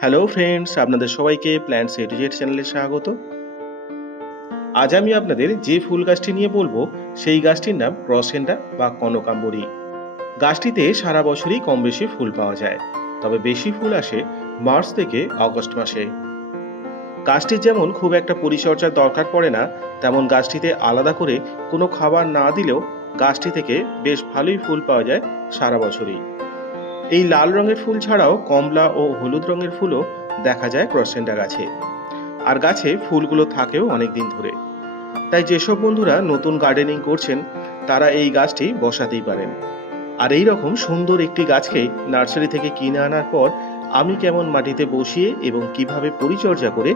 Hello friends আপনাদের সবাইকে plants A to Z চ্যানেলে স্বাগত। আজ আমি আপনাদের যে ফুল গাছটি নিয়ে বলব, সেই গাছটির নাম ক্রসেন্ডা বা কনকাম্বরী গাছটিতে সারা বছরই কম বেশি ফুল পাওয়া যায়, তবে বেশি ফুল আসে মার্চ থেকে আগস্ট মাসে। গাছটির যেমন খুব একটা পরিচর্যার দরকার পড়ে না, তেমন গাছটিতে আলাদা করে কোনো খাবার না দিলেও গাছটি থেকে বেশ ভালোই ফুল পাওয়া যায় সারা বছরই। এই লাল রঙের ফুল ছাড়াও কমলা ও হলুদ রঙের ফুলও দেখা যায় ক্রসেন্ডা গাছে। আর গাছে ফুলগুলো থাকেও অনেক দিন ধরে। তাই যেসব বন্ধুরা নতুন গার্ডেনিং করছেন, তারা এই গাছটি বসাতেই পারেন। আর এই রকম সুন্দর একটি গাছকে নার্সারি থেকে কিনে আনার পর আমি কেমন মাটিতে বসিয়ে এবং কীভাবে পরিচর্যা করে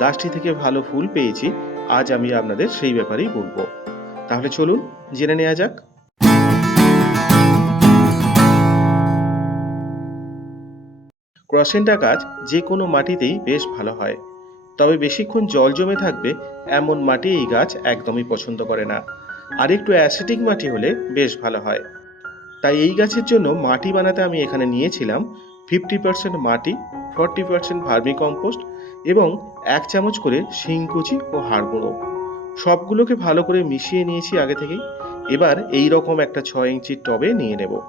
গাছটি থেকে ভালো ফুল পেয়েছি, আজ আমি আপনাদের সেই ব্যাপারেই বলব। তাহলে চলুন, জেনে নেওয়া যাক। ক্রসেন্টা গাছ যে কোনো মাটিতেই বেশ ভালো হয়। তবে বেশিক্ষণ জল জমে থাকবে এমন মাটি এই গাছ একদমই পছন্দ করে না। আর একটু অ্যাসিডিক মাটি হলে বেশ ভালো হয়। তাই এই গাছের জন্য মাটি বানাতে আমি এখানে নিয়েছিলাম ফিফটি পার্সেন্ট মাটি, ফর্টি পার্সেন্ট ভার্মি কম্পোস্ট এবং এক চামচ করে শিংকুচি ও হাড় গুঁড়ো। সবগুলোকে ভালো করে মিশিয়ে নিয়েছি আগে থেকেই। এবার এই রকম একটা ছয় ইঞ্চির টবে নিয়ে নেব।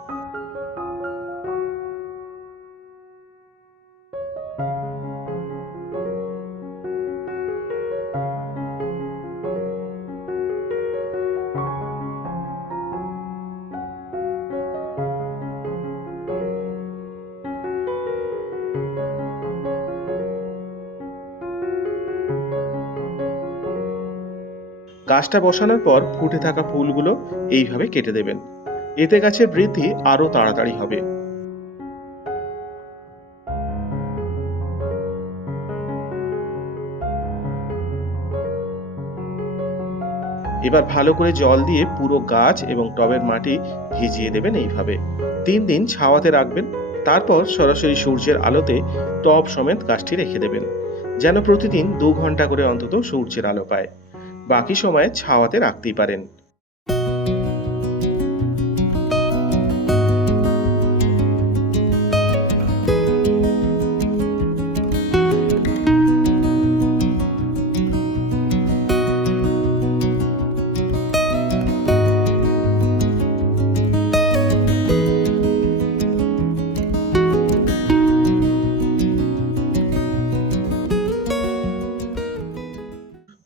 গাছটা বসানোর পর ফুটে থাকা ফুলগুলো এইভাবে কেটে দেবেন। এতে গাছের বৃদ্ধি আরও তাড়াতাড়ি হবে। এবার ভালো করে জল দিয়ে পুরো গাছ এবং টবের মাটি ভিজিয়ে দেবেন এইভাবে। তিন দিন ছাওয়াতে রাখবেন, তারপর সরাসরি সূর্যের আলোতে টব সমেত গাছটি রেখে দেবেন, যেন প্রতিদিন দু ঘণ্টা করে অন্তত সূর্যের আলো পায়। বাকি সময়ে ছাওয়াতে রাখতেই পারেন।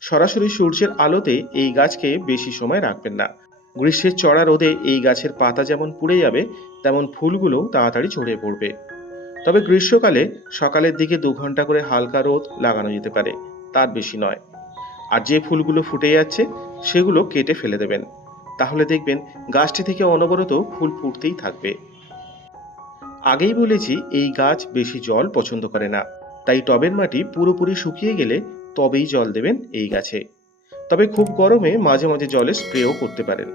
সরাসরি সূর্যের আলোতে এই গাছকে বেশি সময় রাখবেন না। গ্রীষ্মের চড়া রোদে এই গাছের পাতা যেমন পুড়ে যাবে, তেমন ফুলগুলো তাড়াতাড়ি ঝরে পড়বে। তবে গ্রীষ্মকালে সকালের দিকে দু ঘণ্টা করে হালকা রোদ লাগানো যেতে পারে, তার বেশি নয়। আর যে ফুলগুলো ফুটে যাচ্ছে, সেগুলো কেটে ফেলে দেবেন। তাহলে দেখবেন গাছটি থেকে অনবরত ফুল ফুটতেই থাকবে। আগেই বলেছি, এই গাছ বেশি জল পছন্দ করে না। তাই টবের মাটি পুরোপুরি শুকিয়ে গেলে তবেই জল দেবেন এই গাছে। তবে খুব গরমে মাঝে মাঝে জলে স্প্রেও করতে পারেন।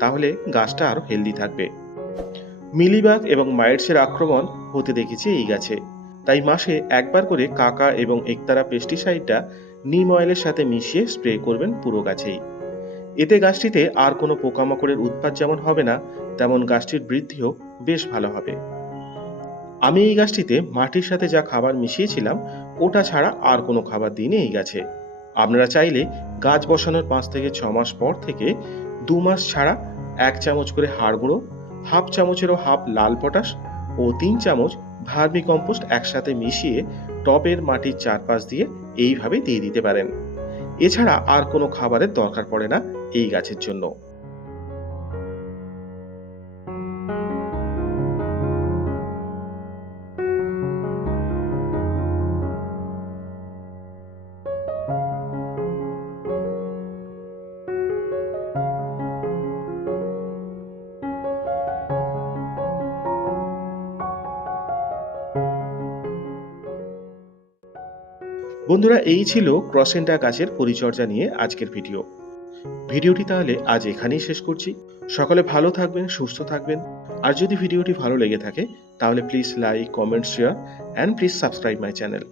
তাহলে গাছটা আরও হেলদি থাকবে। মিলিবাগ এবং মাইটসের আক্রমণ হতে দেখেছি এই গাছে। তাই মাসে একবার করে কাকা এবং একতারা পেস্টিসাইডটা নিম অয়েলের সাথে মিশিয়ে স্প্রে করবেন পুরো গাছেই। এতে গাছটিতে আর কোনো পোকামাকড়ের উৎপাত যেমন হবে না, তেমন গাছটির বৃদ্ধিও বেশ ভালো হবে। আমি এই গাছটিতে মাটির সাথে যা খাবার মিশিয়েছিলাম, ওটা ছাড়া আর কোনো খাবার দিইনি এই গাছে। আপনারা চাইলে গাছ বসানোর পাঁচ থেকে ছ মাস পর থেকে দু মাস ছাড়া এক চামচ করে হাড় গুঁড়ো, হাফ চামচেরও হাফ লাল পটাশ ও তিন চামচ ভার্মি কম্পোস্ট একসাথে মিশিয়ে টবের মাটির চারপাশ দিয়ে এইভাবে দিয়ে দিতে পারেন। এছাড়া আর কোনো খাবারের দরকার পড়ে না এই গাছের জন্য। বন্ধুরা, এই ছিল ক্রসেন্ডা গাছের পরিচর্যা নিয়ে আজকের ভিডিও। ভিডিওটি তাহলে আজ এখানেই শেষ করছি। সকলে ভালো থাকবেন, সুস্থ থাকবেন। আর যদি ভিডিওটি ভালো লেগে থাকে, তাহলে please like comment share and please subscribe my channel